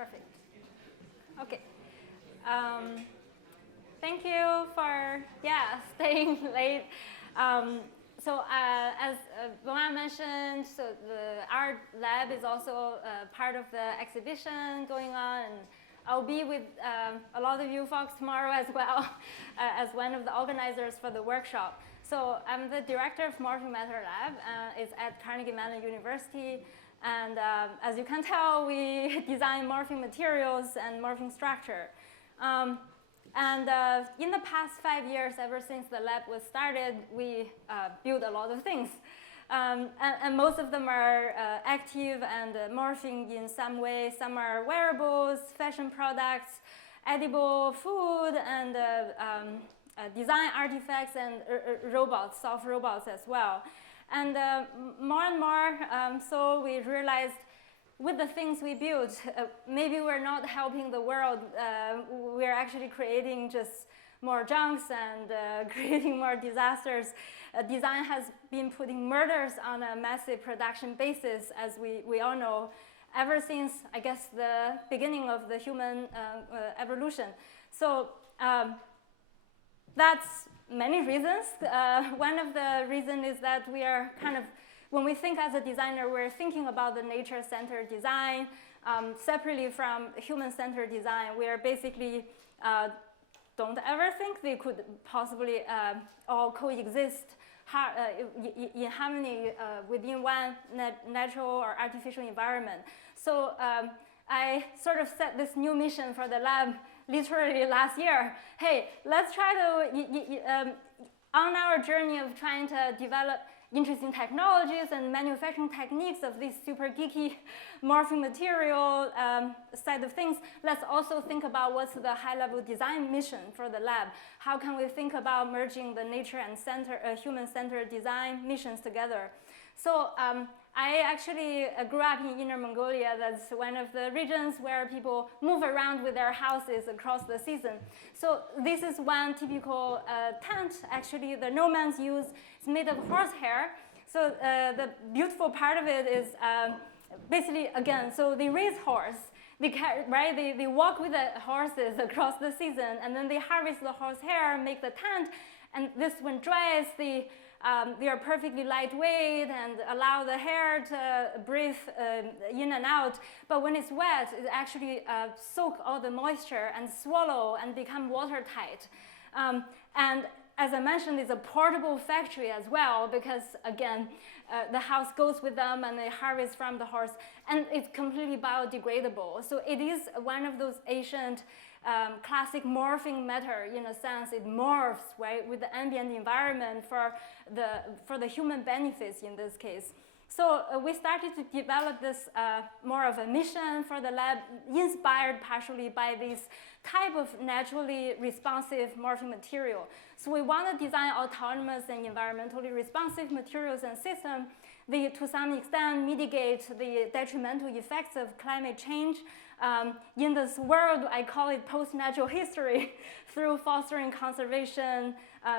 Perfect. Okay. Thank you for staying late. As Luan mentioned, our lab is also part of the exhibition going on, and I'll be with a lot of you folks tomorrow as well as one of the organizers for the workshop. So I'm the director of Morphing Matter Lab. It's at Carnegie Mellon University. And as you can tell, we design morphing materials and morphing structure. In the past 5 years, ever since the lab was started, we built a lot of things. And most of them are active and morphing in some way. Some are wearables, fashion products, edible food, and design artifacts, and robots, soft robots as well. And more and more, so we realized with the things we built, maybe we're not helping the world. We're actually creating just more junks and creating more disasters. Design has been putting murders on a massive production basis, as we all know, ever since, I guess, the beginning of the human evolution. So that's many reasons. One of the reasons is that we are kind of, when we think as a designer, we're thinking about the nature-centered design separately from human-centered design. We are basically don't ever think they could possibly all coexist in harmony within one natural or artificial environment. So I sort of set this new mission for the lab literally last year. Hey, let's try to, on our journey of trying to develop interesting technologies and manufacturing techniques of this super geeky morphing material side of things, let's also think about what's the high-level design mission for the lab. How can we think about merging the nature and human-centered design missions together? So I actually grew up in Inner Mongolia. That's one of the regions where people move around with their houses across the season. So this is one typical tent, actually, the nomads use. It's made of horsehair. So the beautiful part of it is basically, again, so they raise horse. They walk with the horses across the season, and then they harvest the horsehair, make the tent, and this, when dries, they are perfectly lightweight and allow the hair to breathe in and out. But when it's wet, it actually soak all the moisture and swallow and become watertight. And as I mentioned, it's a portable factory as well, because again, the house goes with them and they harvest from the horse, and it's completely biodegradable. So it is one of those ancient classic morphing matter. In a sense, it morphs, right, with the ambient environment for the human benefits in this case. So we started to develop this more of a mission for the lab, inspired partially by this type of naturally responsive morphing material. So we want to design autonomous and environmentally responsive materials and systems. They, to some extent, mitigate the detrimental effects of climate change. In this world, I call it post-natural history, through fostering conservation,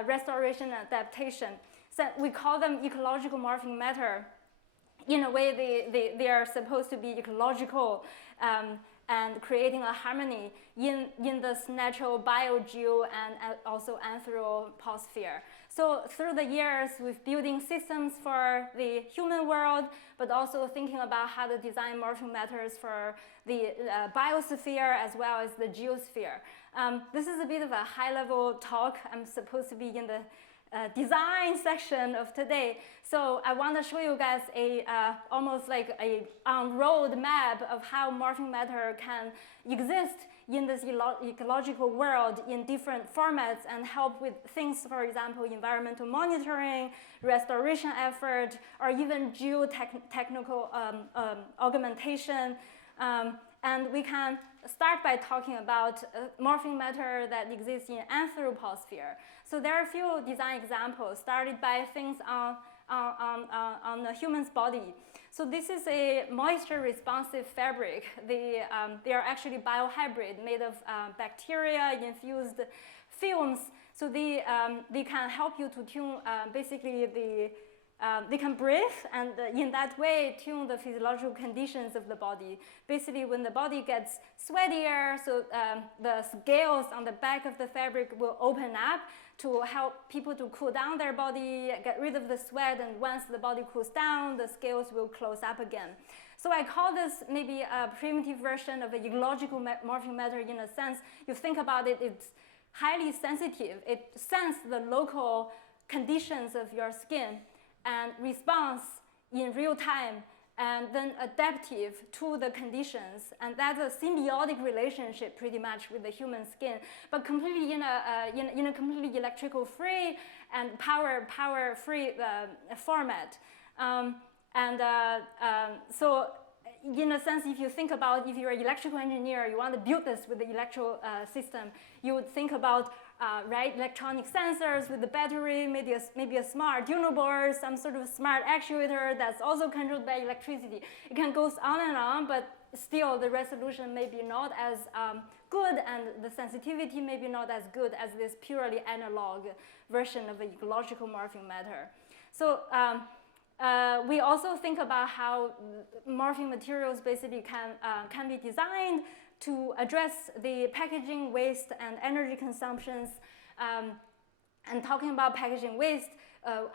restoration, and adaptation. So we call them ecological morphing matter. In a way, they are supposed to be ecological and creating a harmony in this natural bio-geo and also anthroposphere. So through the years, we've building systems for the human world, but also thinking about how to design morphing matters for the biosphere as well as the geosphere. This is a bit of a high-level talk. I'm supposed to be in the design section of today. So I want to show you guys almost like a on-road map of how morphing matter can exist in this ecological world in different formats and help with things, for example, environmental monitoring, restoration effort, or even geotechnical augmentation. And we can start by talking about morphing matter that exists in anthroposphere. So there are a few design examples started by things on the human's body. So this is a moisture-responsive fabric. They are actually biohybrid, made of bacteria-infused films. So they can help you to tune basically the they can breathe, and in that way tune the physiological conditions of the body. Basically, when the body gets sweatier, so the scales on the back of the fabric will open up to help people to cool down their body, get rid of the sweat, and once the body cools down, the scales will close up again. So I call this maybe a primitive version of a ecological morphing matter in a sense. You think about it, it's highly sensitive. It senses the local conditions of your skin and responds in real time and then adaptive to the conditions. And that's a symbiotic relationship pretty much with the human skin, but completely in a completely electrical free and power free format. So in a sense, if you think about, if you're an electrical engineer, you want to build this with the electrical system, you would think about electronic sensors with the battery, maybe a smart Arduino board, some sort of smart actuator that's also controlled by electricity. It can go on and on, but still the resolution may be not as good, and the sensitivity may be not as good as this purely analog version of the ecological morphing matter. So we also think about how morphing materials basically can be designed to address the packaging waste and energy consumptions. And talking about packaging waste,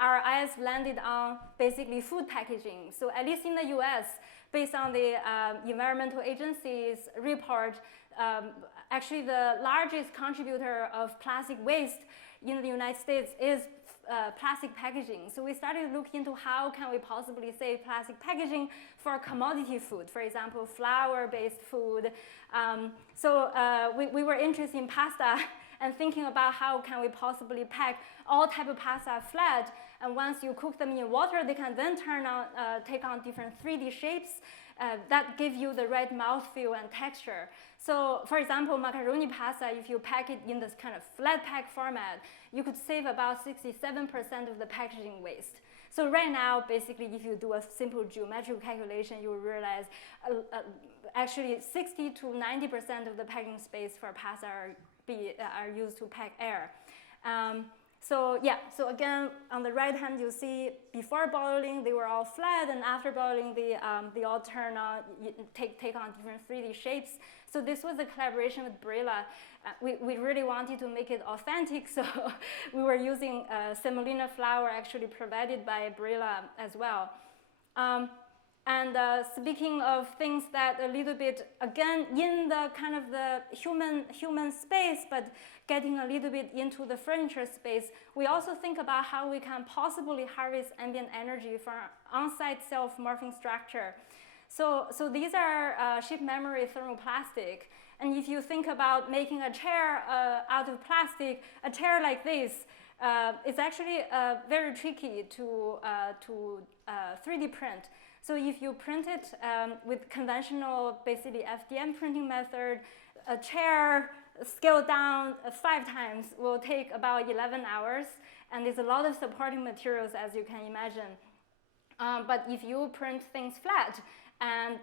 our eyes landed on basically food packaging. So at least in the US, based on the environmental agency's report, actually the largest contributor of plastic waste in the United States is plastic packaging. So we started to look into how can we possibly save plastic packaging for commodity food, for example, flour-based food. We were interested in pasta and thinking about how can we possibly pack all type of pasta flat, and once you cook them in water, they can then take on different 3D shapes that give you the right mouthfeel and texture. So for example, macaroni pasta, if you pack it in this kind of flat pack format, you could save about 67% of the packaging waste. So right now, basically, if you do a simple geometrical calculation, you will realize actually 60 to 90% of the packing space for pasta are used to pack air. So again, on the right hand, you see before boiling, they were all flat, and after boiling, they all turn on, take on different 3D shapes. So this was a collaboration with Barilla. We really wanted to make it authentic, so we were using semolina flour actually provided by Barilla as well. Speaking of things that a little bit, again, in the kind of the human space, but getting a little bit into the furniture space, we also think about how we can possibly harvest ambient energy from on-site self-morphing structure. So these are chip memory thermoplastic. And if you think about making a chair out of plastic, a chair like this, it's actually very tricky to 3D print. So if you print it with conventional, basically FDM printing method, a chair scaled down 5 times will take about 11 hours, and there's a lot of supporting materials, as you can imagine. But if you print things flat and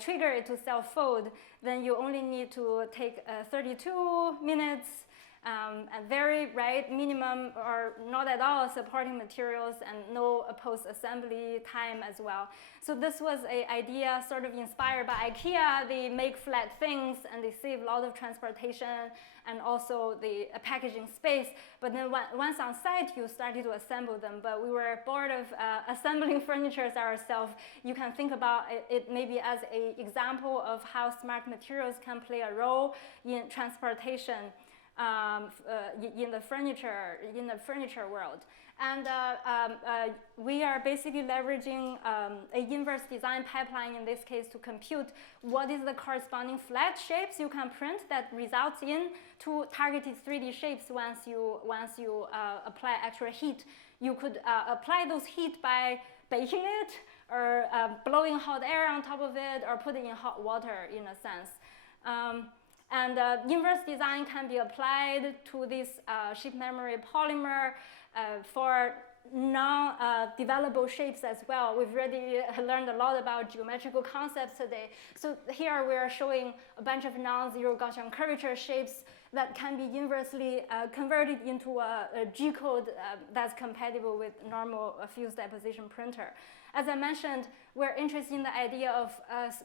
trigger it to self-fold, then you only need to take 32 minutes, and very minimum or not at all supporting materials, and no post-assembly time as well. So this was an idea sort of inspired by IKEA. They make flat things and they save a lot of transportation and also the packaging space. But then once on site, you started to assemble them. But we were bored of assembling furniture ourselves. You can think about it maybe as an example of how smart materials can play a role in transportation. In the furniture world, and we are basically leveraging a inverse design pipeline in this case to compute what is the corresponding flat shapes you can print that results in two targeted 3D shapes once you apply actual heat. You could apply those heat by baking it or blowing hot air on top of it or putting in hot water in a sense. Inverse design can be applied to this chip memory polymer for non-developable shapes as well. We've already learned a lot about geometrical concepts today. So here we are showing a bunch of non-zero Gaussian curvature shapes that can be inversely converted into a G-code that's compatible with normal fused deposition printer. As I mentioned, we're interested in the idea of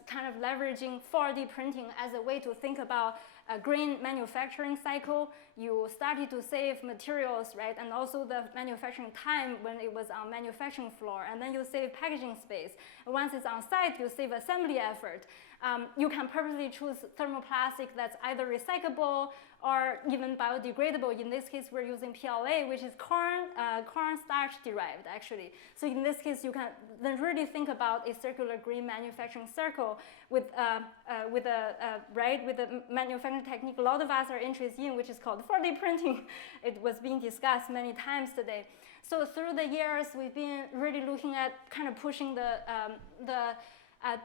kind of leveraging 4D printing as a way to think about a green manufacturing cycle. You started to save materials, right, and also the manufacturing time when it was on manufacturing floor, and then you save packaging space. And once it's on site, you save assembly effort. You can purposely choose thermoplastic that's either recyclable or even biodegradable. In this case, we're using PLA, which is corn starch derived, actually. So in this case, you can then really think about a circular green manufacturing circle with a manufacturing technique a lot of us are interested in, which is called 4D printing. It was being discussed many times today. So through the years, we've been really looking at kind of pushing the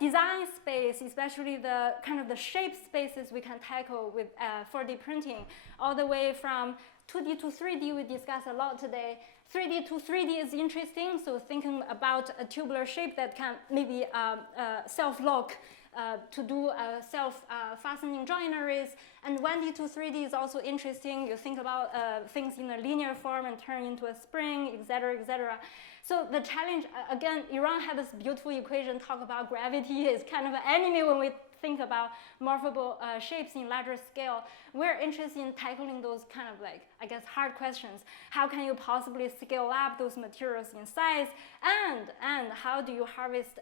design space, especially the kind of the shape spaces we can tackle with 4D printing, all the way from 2D to 3D we discussed a lot today. 3D to 3D is interesting, so thinking about a tubular shape that can maybe self-lock to do self-fastening joineries. And 1D to 3D is also interesting. You think about things in a linear form and turn into a spring, et cetera, et cetera. So the challenge, again, Iran had this beautiful equation talk about gravity is kind of an enemy when we think about morphable shapes in larger scale. We're interested in tackling those kind of like, I guess, hard questions. How can you possibly scale up those materials in size? And how do you harvest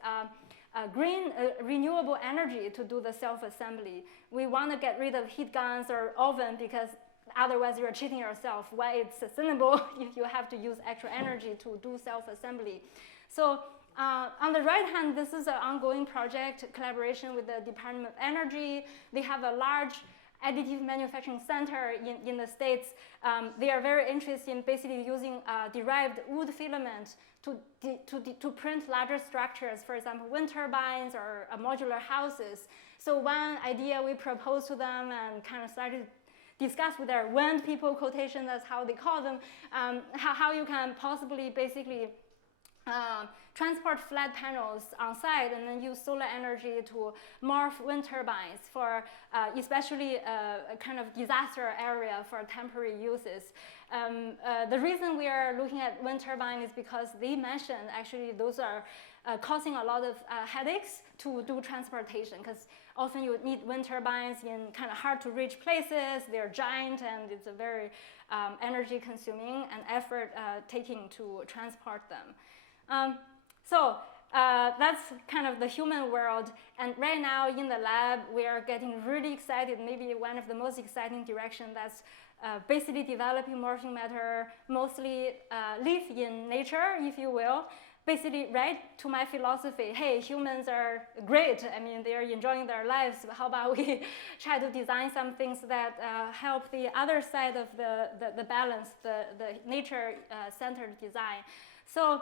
green renewable energy to do the self-assembly? We want to get rid of heat guns or oven because otherwise you're cheating yourself. Why it's sustainable if you have to use extra energy to do self-assembly? So on the right hand, this is an ongoing project collaboration with the Department of Energy. They have a large additive manufacturing center in the States. They are very interested in basically using derived wood filament to print larger structures, for example, wind turbines or modular houses. So one idea we proposed to them and kind of started to discuss with their wind people, quotation, that's how they call them, how you can possibly basically transport flat panels on site and then use solar energy to morph wind turbines for especially a kind of disaster area for temporary uses. The reason we are looking at wind turbine is because they mentioned actually those are causing a lot of headaches to do transportation, because often you need wind turbines in kind of hard to reach places. They're giant and it's a very energy consuming and effort taking to transport them. So that's kind of the human world. And right now in the lab, we are getting really excited. Maybe one of the most exciting direction that's basically developing morphing matter, mostly live in nature, if you will. Basically, right to my philosophy, hey, humans are great. I mean, they're enjoying their lives. How about we try to design some things that help the other side of the balance, the nature-centered design. So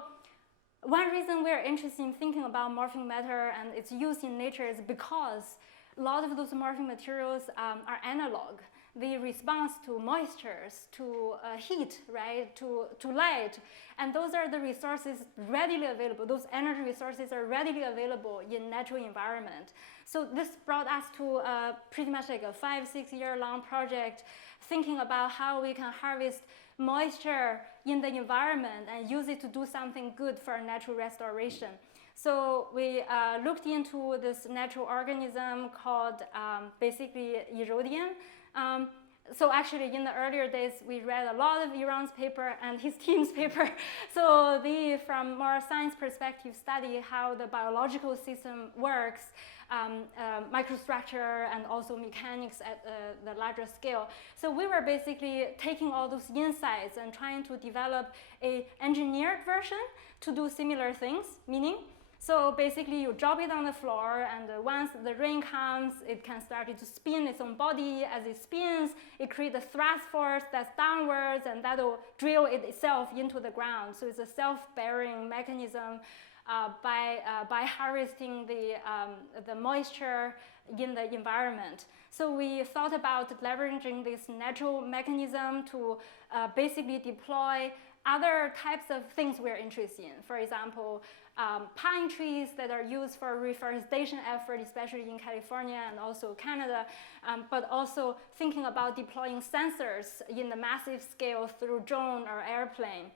one reason we're interested in thinking about morphing matter and its use in nature is because a lot of those morphing materials are analog. They respond to moistures, to heat, right, to light. And those are the resources readily available. Those energy resources are readily available in natural environment. So this brought us to pretty much like a 5-6 year long project thinking about how we can harvest moisture in the environment and use it to do something good for natural restoration. So we looked into this natural organism called basically erodium. So actually in the earlier days, we read a lot of Iran's paper and his team's paper. So they, from more science perspective, study how the biological system works, microstructure and also mechanics at the larger scale. So we were basically taking all those insights and trying to develop an engineered version to do similar things, meaning so basically you drop it on the floor and once the rain comes, it can start to spin its own body. As it spins, it creates a thrust force that's downwards and that'll drill it itself into the ground. So it's a self-bearing mechanism by harvesting the moisture in the environment. So we thought about leveraging this natural mechanism to basically deploy other types of things we're interested in. For example, pine trees that are used for reforestation effort, especially in California and also Canada, but also thinking about deploying sensors in the massive scale through drone or airplane.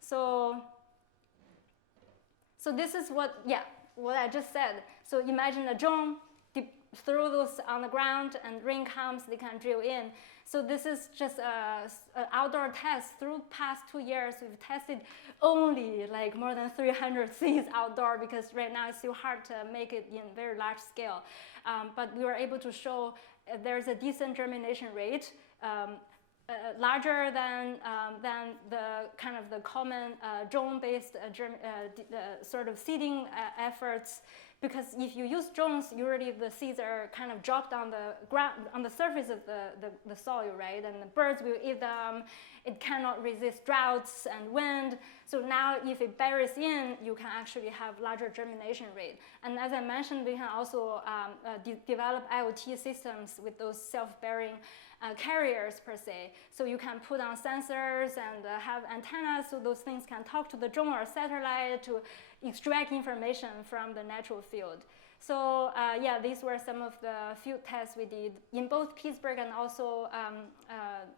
So this is what I just said. So imagine a drone, throw those on the ground, and rain comes, they can drill in. So this is just an outdoor test. Through past 2 years, we've tested only like more than 300 seeds outdoor, because right now it's still hard to make it in very large scale. But we were able to show there's a decent germination rate, larger than the kind of the common drone-based sort of seeding efforts. Because if you use drones, usually the seeds are kind of dropped on the ground, on the surface of the soil, right? And the birds will eat them. It cannot resist droughts and wind. So now if it buries in, you can actually have larger germination rate. And as I mentioned, we can also develop IoT systems with those self-bearing carriers per se. So you can put on sensors and have antennas, so those things can talk to the drone or satellite to extract information from the natural field. So yeah, these were some of the field tests we did in both Pittsburgh, and also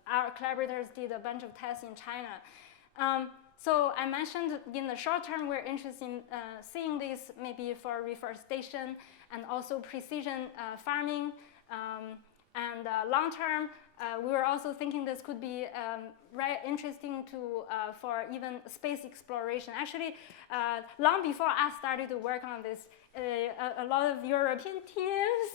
our collaborators did a bunch of tests in China. So I mentioned in the short term, we're interested in seeing this maybe for reforestation and also precision farming. And long term, we were also thinking this could be very interesting for even space exploration. Actually, long before I started to work on this, a lot of European teams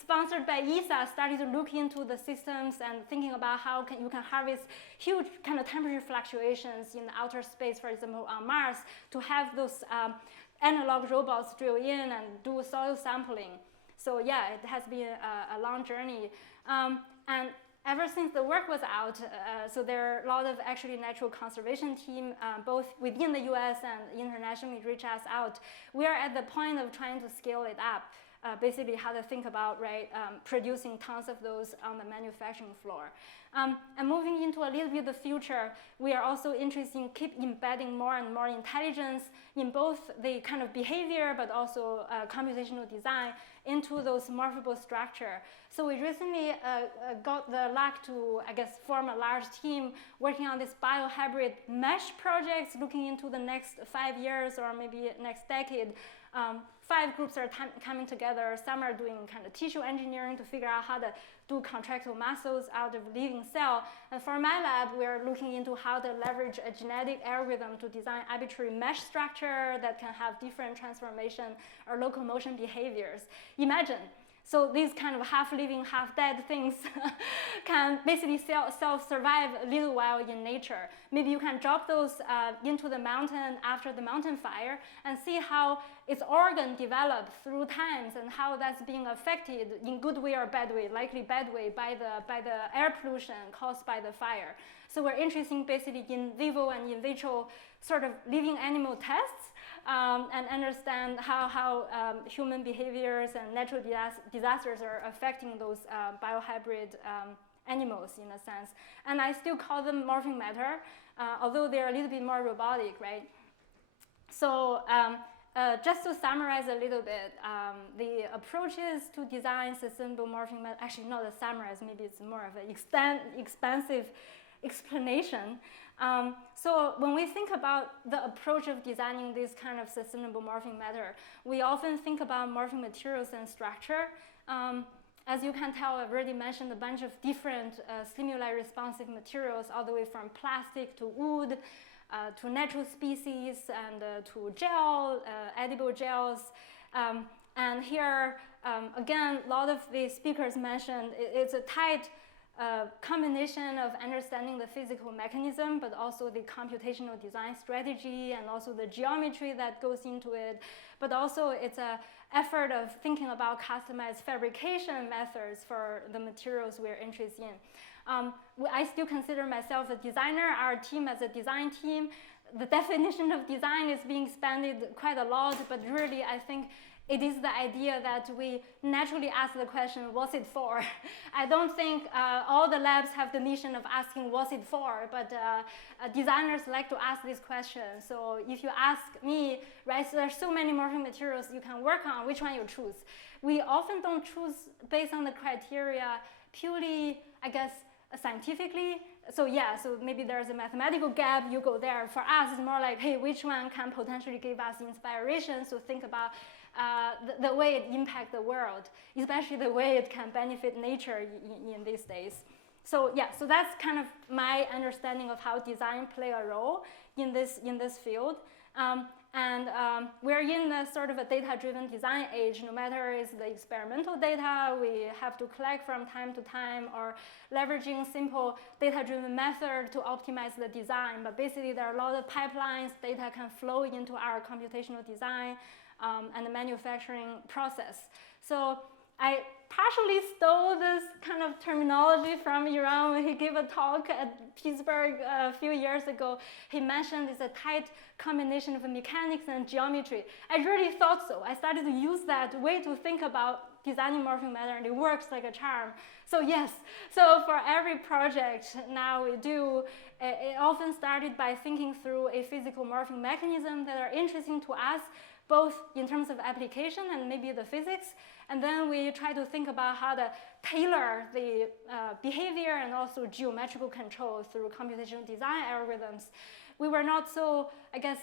sponsored by ESA started to look into the systems and thinking about how you can harvest huge kind of temperature fluctuations in the outer space, for example, on Mars, to have those analog robots drill in and do soil sampling. So yeah, it has been a long journey. And ever since the work was out, so there are a lot of actually natural conservation team, both within the US and internationally, reach us out. We are at the point of trying to scale it up, basically how to think about, right, producing tons of those on the manufacturing floor. And moving into a little bit of the future, we are also interested in keep embedding more and more intelligence in both the kind of behavior, but also computational design into those morphable structure. So we recently got the luck to, I guess, form a large team working on this biohybrid mesh projects, looking into the next 5 years or maybe next decade. 5 groups are coming together. Some are doing kind of tissue engineering to figure out how to do contractile muscles out of living cell. And for my lab, we're looking into how to leverage a genetic algorithm to design arbitrary mesh structure that can have different transformation or locomotion behaviors. Imagine. So these kind of half-living, half-dead things can basically self-survive a little while in nature. Maybe you can drop those into the mountain after the mountain fire and see how its organ developed through times and how that's being affected in good way or bad way, likely bad way, by the air pollution caused by the fire. So we're interested basically in vivo and in vitro sort of living animal tests. And understand how human behaviors and natural disasters are affecting those biohybrid animals in a sense. And I still call them morphing matter, although they're a little bit more robotic, right? So just to summarize a little bit, the approaches to design sustainable morphing matter, actually not a summarize, maybe it's more of an expansive explanation. So when we think about the approach of designing this kind of sustainable morphing matter, we often think about morphing materials and structure. As you can tell, I've already mentioned a bunch of different stimuli responsive materials, all the way from plastic to wood, to natural species, and to gel, edible gels. And here, again, a lot of the speakers mentioned it's a tight combination of understanding the physical mechanism, but also the computational design strategy and also the geometry that goes into it. But also it's an effort of thinking about customized fabrication methods for the materials we're interested in. I still consider myself a designer, our team as a design team. The definition of design is being expanded quite a lot, but really I think it is the idea that we naturally ask the question, what's it for? I don't think all the labs have the mission of asking what's it for, but designers like to ask this question. So if you ask me, right, so there's so many morphing materials you can work on, which one you choose? We often don't choose based on the criteria purely, I guess, scientifically. So yeah, so maybe there's a mathematical gap, you go there. For us, it's more like, hey, which one can potentially give us inspiration to think about the way it impacts the world, especially the way it can benefit nature in these days. So yeah, so that's kind of my understanding of how design play a role in this field. We're in a sort of a data-driven design age. No matter is the experimental data we have to collect from time to time, or leveraging simple data-driven method to optimize the design. But basically, there are a lot of pipelines. Data can flow into our computational design and the manufacturing process. So I partially stole this kind of terminology from Iran when he gave a talk at Pittsburgh a few years ago. He mentioned it's a tight combination of mechanics and geometry. I really thought so. I started to use that way to think about designing morphing matter, and it works like a charm. So yes, so for every project now we do, it often started by thinking through a physical morphing mechanism that are interesting to us, both in terms of application and maybe the physics. And then we try to think about how to tailor the behavior and also geometrical control through computational design algorithms. We were not so, I guess,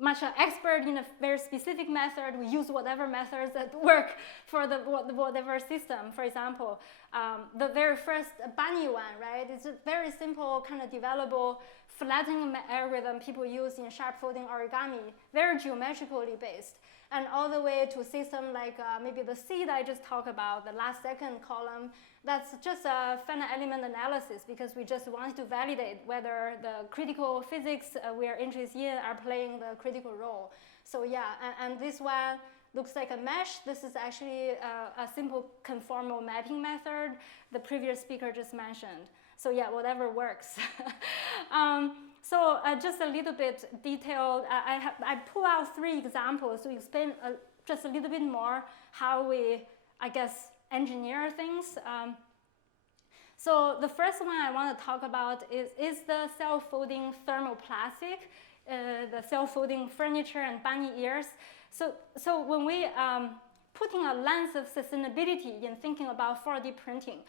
much an expert in a very specific method. We use whatever methods that work for the whatever system. For example, the very first bunny one, right? It's a very simple kind of developable flattening algorithm people use in sharp folding origami, very geometrically based. And all the way to a system like maybe the seed I just talked about, the last second column, that's just a finite element analysis because we just wanted to validate whether the critical physics we are interested in are playing the critical role. So yeah, and this one looks like a mesh. This is actually a simple conformal mapping method the previous speaker just mentioned. So yeah, whatever works. So just a little bit detailed, I pull out 3 examples to explain just a little bit more how we, I guess, engineer things. So the first one I want to talk about is the self-folding thermoplastic, the self-folding furniture and bunny ears. So when we putting a lens of sustainability in thinking about 4D printing,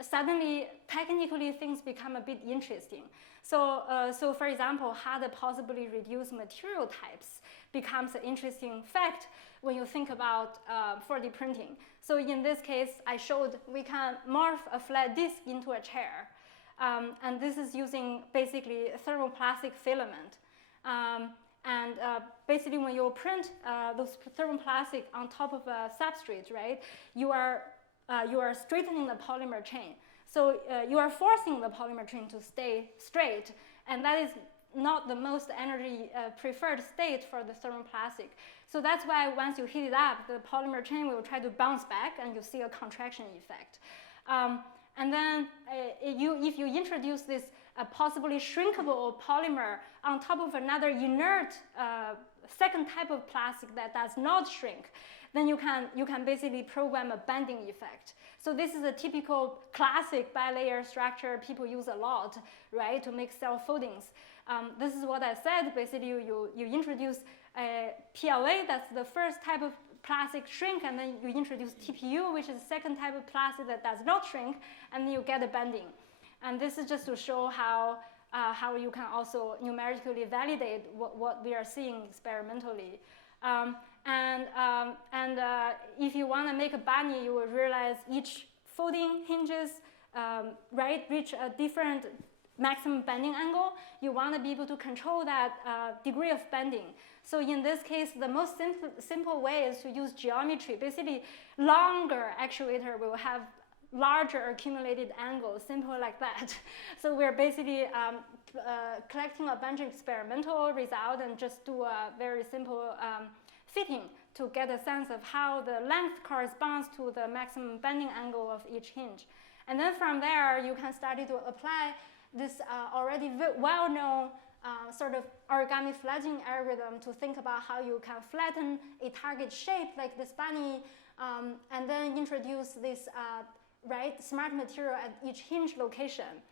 suddenly, technically, things become a bit interesting. So for example, how to possibly reduce material types becomes an interesting fact when you think about 4D printing. So in this case, I showed we can morph a flat disk into a chair. And this is using basically a thermoplastic filament. Basically, when you print those thermoplastic on top of a substrate, right, you are straightening the polymer chain. So you are forcing the polymer chain to stay straight, and that is not the most energy preferred state for the thermoplastic. So that's why once you heat it up, the polymer chain will try to bounce back, and you see a contraction effect. And then if you introduce this possibly shrinkable polymer on top of another inert second type of plastic that does not shrink, then you can basically program a bending effect. So this is a typical classic bilayer structure people use a lot, right, to make self-foldings. This is what I said. Basically, you introduce a PLA, that's the first type of plastic shrink, and then you introduce TPU, which is the second type of plastic that does not shrink, and then you get a bending. And this is just to show how you can also numerically validate what we are seeing experimentally. If you want to make a bunny, you will realize each folding hinges reach a different maximum bending angle. You want to be able to control that degree of bending. So in this case, the most simple way is to use geometry. Basically, longer actuator will have larger accumulated angles, simple like that. So we're basically collecting a bunch of experimental results and just do a very simple fitting to get a sense of how the length corresponds to the maximum bending angle of each hinge. And then from there, you can start to apply this already well-known sort of origami flattening algorithm to think about how you can flatten a target shape like this bunny, and then introduce this smart material at each hinge location.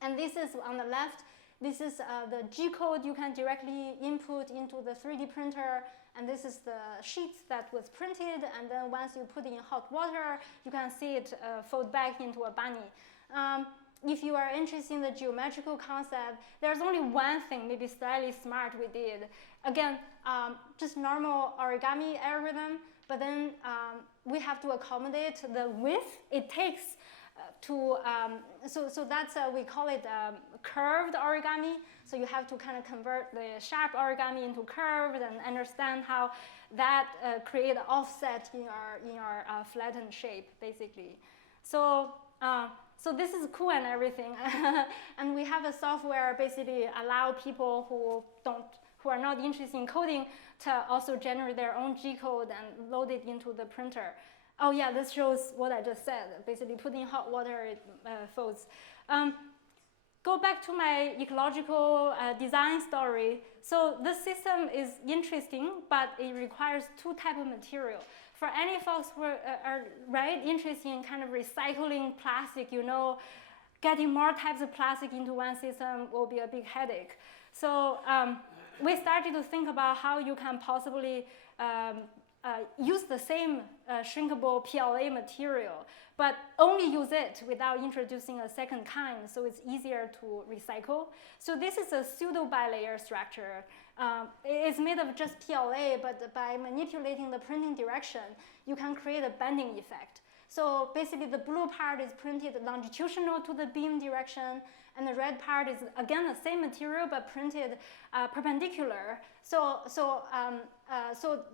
And this is on the left. This is the G code you can directly input into the 3D printer, and this is the sheet that was printed, and then once you put it in hot water, you can see it fold back into a bunny. If you are interested in the geometrical concept, there's only one thing, maybe slightly smart, we did. Again, just normal origami algorithm, but then we have to accommodate the width it takes so that's, we call it curved origami. So you have to kind of convert the sharp origami into curved and understand how that create an offset in your flattened shape, basically. So this is cool and everything. And we have a software basically allow people who are not interested in coding to also generate their own G code and load it into the printer. Oh yeah, this shows what I just said. Basically, put in hot water, it folds. Go back to my ecological design story. So this system is interesting, but it requires two types of material. For any folks who are interested in kind of recycling plastic, getting more types of plastic into one system will be a big headache. So we started to think about how you can possibly use the same shrinkable PLA material, but only use it without introducing a second kind, so it's easier to recycle. So this is a pseudo bilayer structure. It's made of just PLA, but by manipulating the printing direction, you can create a bending effect. So basically, the blue part is printed longitudinal to the beam direction, and the red part is, again, the same material, but printed perpendicular. So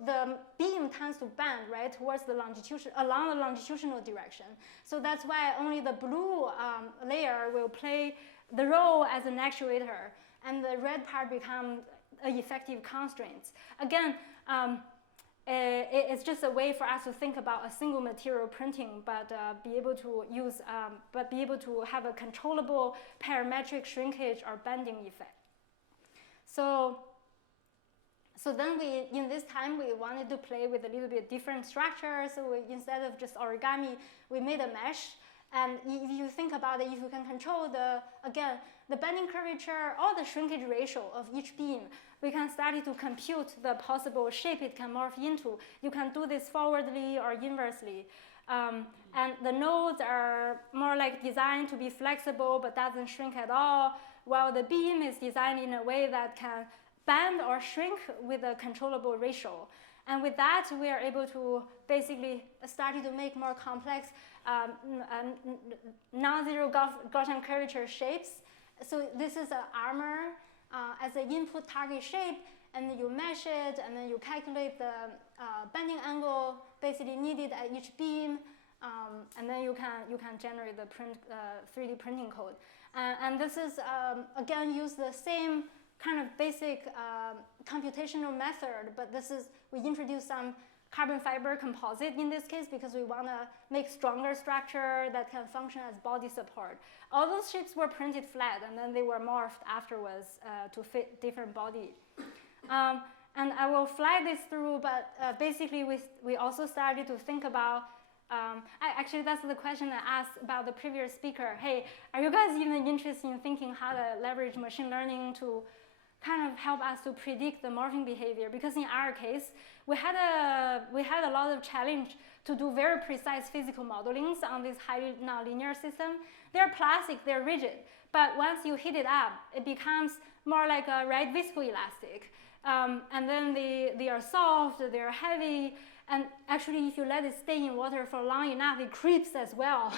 the beam tends to bend, towards the along the longitudinal direction. So that's why only the blue layer will play the role as an actuator, and the red part becomes effective constraints. Again, it's just a way for us to think about a single material printing, but be able to have a controllable parametric shrinkage or bending effect. So then in this time, we wanted to play with a little bit different structure. So instead of just origami, we made a mesh. And if you think about it, if you can control the bending curvature or the shrinkage ratio of each beam, we can start to compute the possible shape it can morph into. You can do this forwardly or inversely. And the nodes are more like designed to be flexible but doesn't shrink at all, while the beam is designed in a way that can bend or shrink with a controllable ratio. And with that, we are able to basically start to make more complex non-zero Gaussian curvature shapes. So this is an armor as an input target shape, and you mesh it, and then you calculate the bending angle basically needed at each beam, and then you can generate the 3D printing code. And this is again use the same kind of basic computational method, but we introduce some carbon fiber composite in this case because we want to make stronger structure that can function as body support. All those shapes were printed flat, and then they were morphed afterwards to fit different body. And I will fly this through, but basically we also started to think about, actually that's the question I asked about the previous speaker. Hey, are you guys even interested in thinking how to leverage machine learning to kind of help us to predict the morphing behavior? Because in our case, we had a lot of challenge to do very precise physical modelings on this highly nonlinear system. They're plastic, they're rigid, but once you heat it up, it becomes more like a viscoelastic. And then they are soft, they're heavy, and actually if you let it stay in water for long enough, it creeps as well.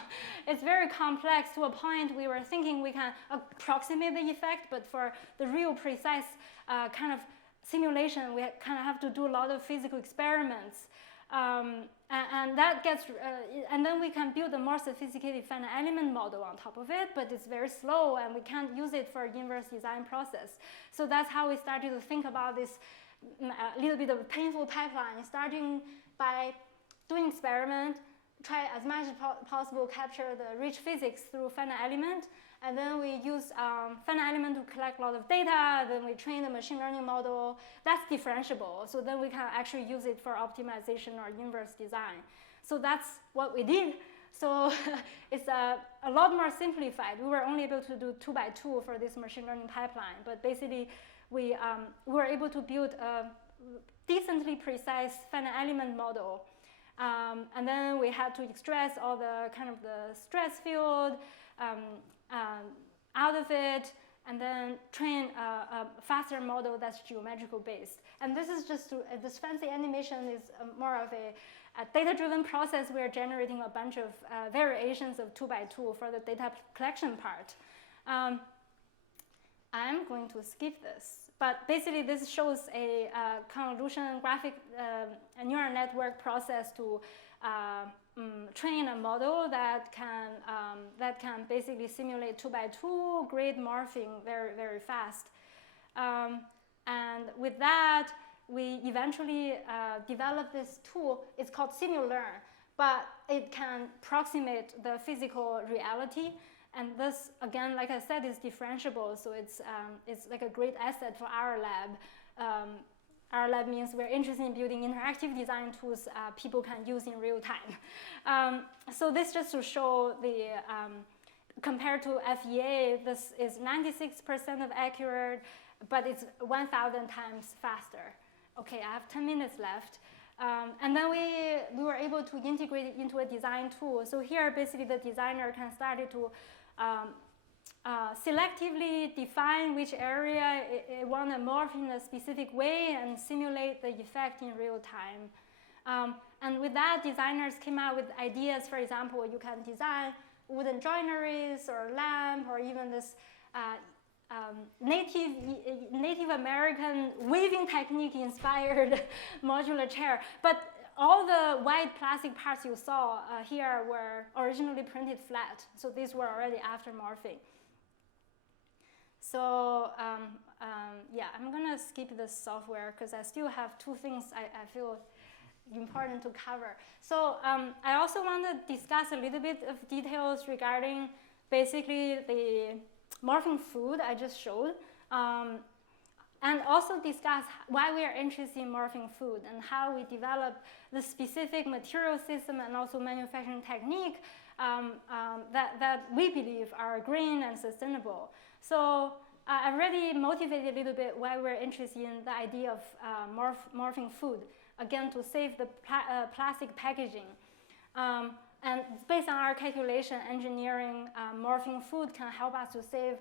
It's very complex to a point we were thinking we can approximate the effect, but for the real precise kind of simulation, we kind of have to do a lot of physical experiments. And that gets, and then we can build a more sophisticated finite element model on top of it, but it's very slow and we can't use it for inverse design process. So that's how we started to think about this little bit of painful pipeline, starting by doing experiment, try as much as possible capture the rich physics through finite element. And then we use finite element to collect a lot of data. Then we train the machine learning model. That's differentiable. So then we can actually use it for optimization or inverse design. So that's what we did. So it's a lot more simplified. We were only able to do 2x2 for this machine learning pipeline. But basically, we were able to build a decently precise finite element model. And then we had to extract all the kind of the stress field out of it, and then train a faster model that's geometrical based. And this is just this fancy animation is more of a data-driven process. We're generating a bunch of variations of 2x2 for the data collection part. I'm going to skip this, but basically this shows a convolution graphic neural network process to train a model that can basically simulate 2x2 grid morphing very, very fast. And with that, we eventually developed this tool. It's called SimuLearn, but it can approximate the physical reality. And this, again, like I said, is differentiable. So it's like a great asset for our lab. Our lab means we're interested in building interactive design tools people can use in real time. So this just to show the, compared to FEA, this is 96% of accurate, but it's 1,000 times faster. Okay, I have 10 minutes left. And then we were able to integrate it into a design tool. So here, basically, the designer can start to selectively define which area it want to morph in a specific way and simulate the effect in real time. And with that, designers came out with ideas. For example, you can design wooden joineries or lamp or even this Native American weaving technique inspired modular chair. But all the white plastic parts you saw here were originally printed flat. So these were already after morphing. So yeah, I'm gonna skip this software because I still have two things I feel important to cover. So I also want to discuss a little bit of details regarding basically the morphing food I just showed, and also discuss why we are interested in morphing food and how we develop the specific material system and also manufacturing technique that we believe are green and sustainable. So I already motivated a little bit why we're interested in the idea of morphing food, again, to save the plastic packaging. And based on our calculation, engineering morphing food can help us to save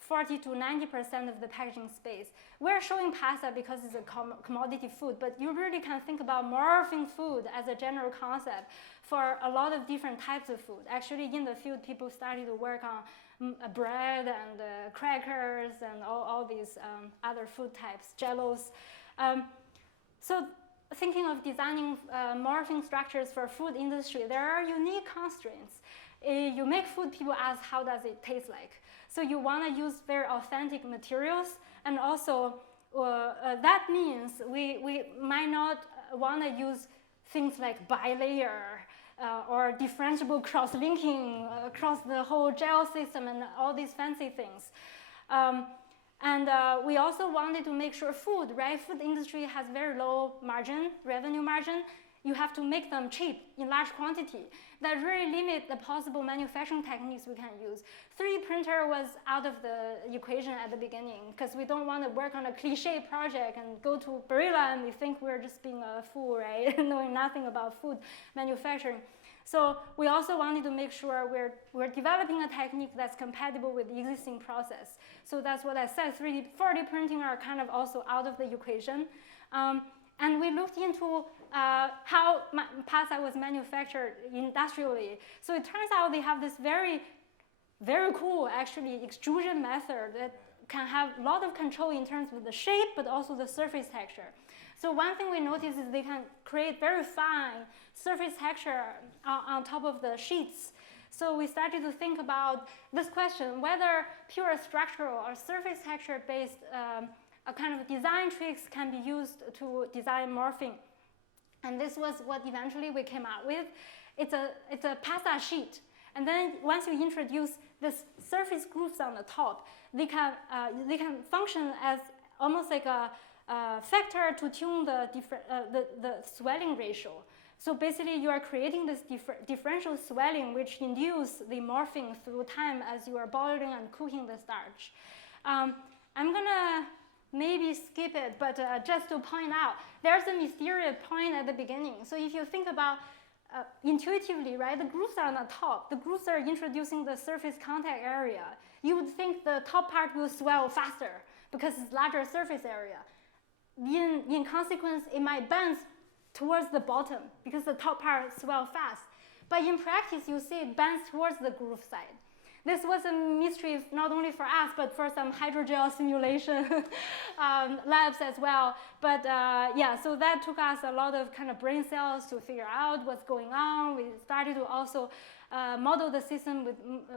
40 to 90% of the packaging space. We're showing pasta because it's a commodity food, but you really can think about morphing food as a general concept for a lot of different types of food. Actually, in the field, people started to work on bread and crackers and all these other food types, jellos. So thinking of designing morphing structures for food industry, there are unique constraints. You make food, people ask, how does it taste like? So you want to use very authentic materials, and also that means we might not want to use things like bilayer or differentiable cross-linking across the whole gel system and all these fancy things. And we also wanted to make sure food, right? Food industry has very low margin, revenue margin. You have to make them cheap in large quantity. That really limit the possible manufacturing techniques we can use. 3D printer was out of the equation at the beginning because we don't want to work on a cliche project and go to Barilla and we think we're just being a fool, right? Knowing nothing about food manufacturing. So we also wanted to make sure we're developing a technique that's compatible with the existing process. So that's what I said, 4D printing are kind of also out of the equation. And we looked into how pasta was manufactured industrially. So it turns out they have this very, very cool, actually, extrusion method that can have a lot of control in terms of the shape, but also the surface texture. So one thing we noticed is they can create very fine surface texture on top of the sheets. So we started to think about this question, whether pure structural or surface texture-based a kind of design tricks can be used to design morphing. And this was what eventually we came out with, it's a pasta sheet. And then once you introduce this surface grooves on the top, they can function as almost like a factor to tune the swelling ratio. So basically, you are creating this differential swelling, which induce the morphing through time as you are boiling and cooking the starch. I'm gonna maybe skip it, but just to point out, there's a mysterious point at the beginning. So if you think about intuitively, right, the grooves are on the top. The grooves are introducing the surface contact area. You would think the top part will swell faster because it's larger surface area. In consequence, it might bend towards the bottom because the top part swell fast. But in practice, you see it bends towards the groove side. This was a mystery not only for us, but for some hydrogel simulation labs as well. But yeah, so that took us a lot of kind of brain cells to figure out what's going on. We started to also model the system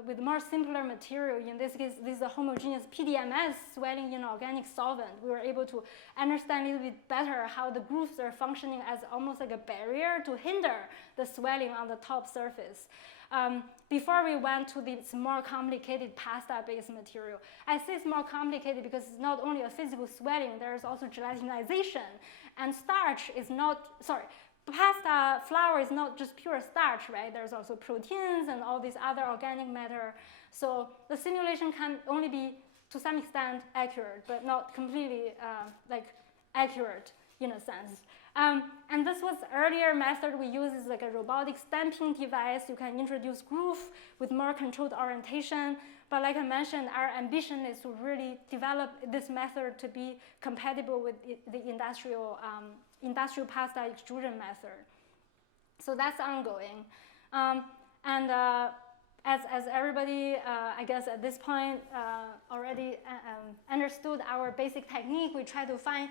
with more simpler material. In this case, this is a homogeneous PDMS swelling in organic solvent. We were able to understand a little bit better how the grooves are functioning as almost like a barrier to hinder the swelling on the top surface. Before we went to this more complicated pasta-based material. I say it's more complicated because it's not only a physical swelling, there's also gelatinization. And starch is not, sorry, pasta flour is not just pure starch, right? There's also proteins and all these other organic matter. So the simulation can only be, to some extent, accurate, but not completely accurate in a sense. And this was earlier method we use is like a robotic stamping device. You can introduce groove with more controlled orientation. But like I mentioned, our ambition is to really develop this method to be compatible with the industrial pasta extrusion method. So that's ongoing. As everybody, I guess at this point, already understood our basic technique, we try to find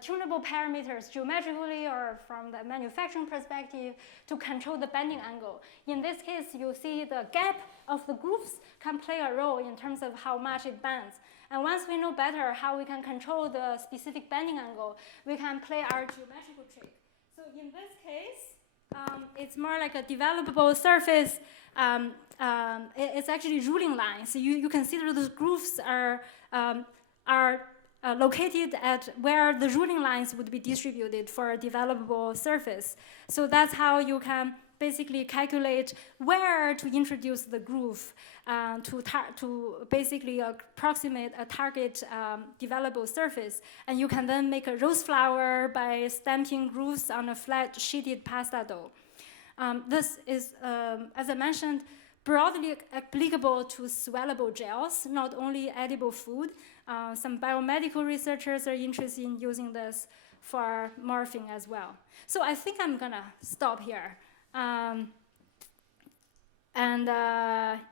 tunable parameters geometrically or from the manufacturing perspective to control the bending angle. In this case, you see the gap of the grooves can play a role in terms of how much it bends. And once we know better how we can control the specific bending angle, we can play our geometrical trick. So in this case, it's more like a developable surface. It's actually ruling lines. So you consider those grooves are located at where the ruling lines would be distributed for a developable surface. So that's how you can basically calculate where to introduce the groove to basically approximate a target developable surface. And you can then make a rose flower by stamping grooves on a flat sheeted pasta dough. This is, as I mentioned, broadly applicable to swellable gels, not only edible food. Some biomedical researchers are interested in using this for morphing as well. So I think I'm gonna stop here.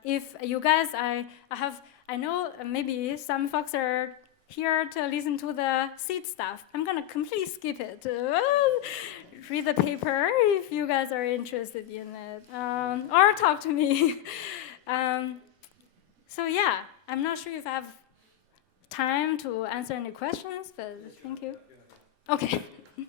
If you guys, I know maybe some folks are here to listen to the seed stuff. I'm gonna completely skip it. Read the paper if you guys are interested in it, or talk to me. So yeah, I'm not sure if I have time to answer any questions, but thank you. Okay. We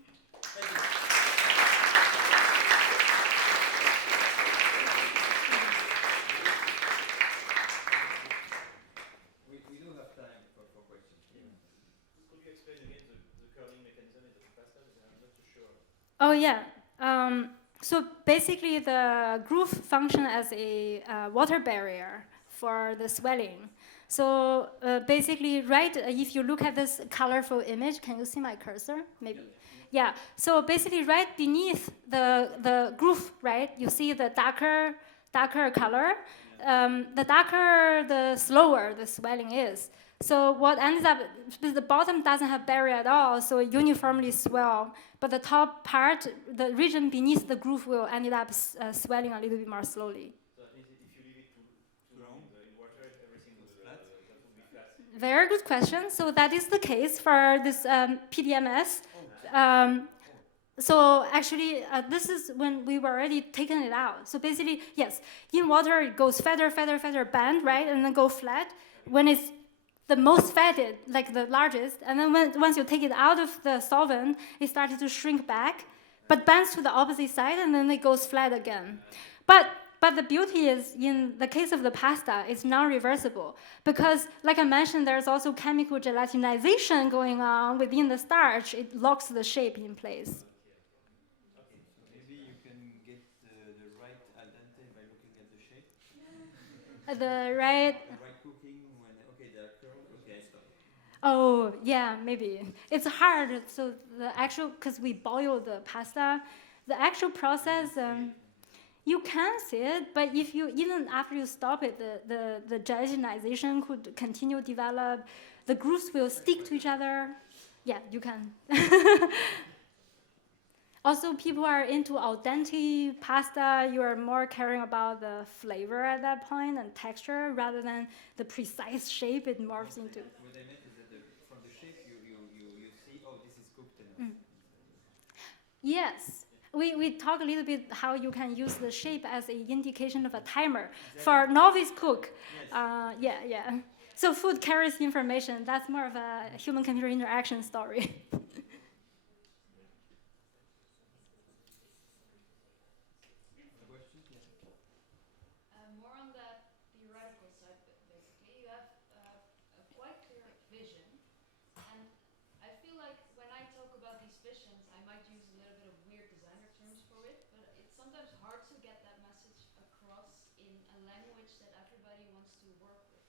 do have time for questions. Could you explain again the curling mechanism in the pasta? I'm not too sure. Oh yeah. So basically, the groove function as a water barrier for the swelling. So basically, right, if you look at this colorful image, can you see my cursor? Maybe. Yeah. So basically, right beneath the groove, right, you see the darker color. The darker, the slower the swelling is. So what ends up, the bottom doesn't have barrier at all, so it uniformly swell. But the top part, the region beneath the groove will end up swelling a little bit more slowly. So that means if you leave it too long in water, everything will that will be flat. Very good question. So that is the case for this PDMS. So actually, this is when we've already taken it out. So basically, yes, in water it goes fatter, bend, right, and then go flat. When it's the most fatted, like the largest, and then once you take it out of the solvent, it started to shrink back. but bends to the opposite side and then it goes flat again. But the beauty is, in the case of the pasta, it's non-reversible because, like I mentioned, there's also chemical gelatinization going on within the starch. It locks the shape in place. Okay, so maybe you can get the right al dente by looking at the shape. The right. The right cooking when they are curled. Okay, I stop. Oh yeah, maybe it's hard. So the actual, because we boil the pasta, the actual process. You can see it, but if you even after you stop it, the gelatinization could continue to develop. The grooves will stick to each other. Yeah, you can. Also, people are into al dente pasta. You are more caring about the flavor at that point and texture rather than the precise shape it morphs into. What I meant is that from the shape you see, oh, this is cooked enough. Yes. We talk a little bit how you can use the shape as an indication of a timer. Exactly. For novice cook. Yes. Yeah. So food carries information. That's more of a human-computer interaction story. More on that theoretical side, basically. You have a quite clear vision. And I feel like when I talk about these visions, I might use a little bit of weird designer terms for it, but it's sometimes hard to get that message across in a language that everybody wants to work with.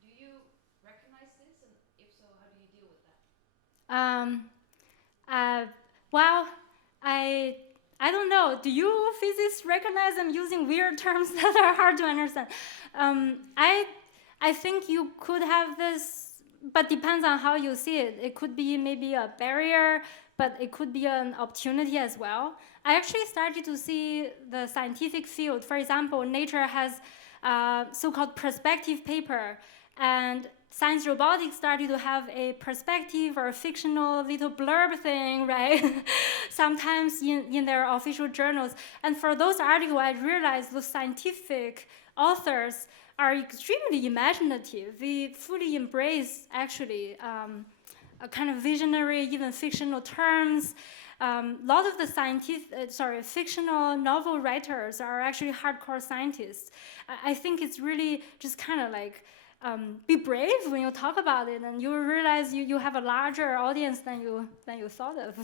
Do you recognize this? And if so, how do you deal with that? Well, I don't know. Do you physicists recognize I'm using weird terms that are hard to understand? I think you could have this, but depends on how you see it. It could be maybe a barrier, but it could be an opportunity as well. I actually started to see the scientific field. For example, Nature has so-called perspective paper, and science robotics started to have a perspective or a fictional little blurb thing, right? Sometimes in their official journals. And for those articles, I realized those scientific authors are extremely imaginative. They fully embrace, actually, a kind of visionary, even fictional terms. A lot of the fictional novel writers are actually hardcore scientists. I think it's really just kind of like, be brave when you talk about it, and you realize you have a larger audience than you thought of.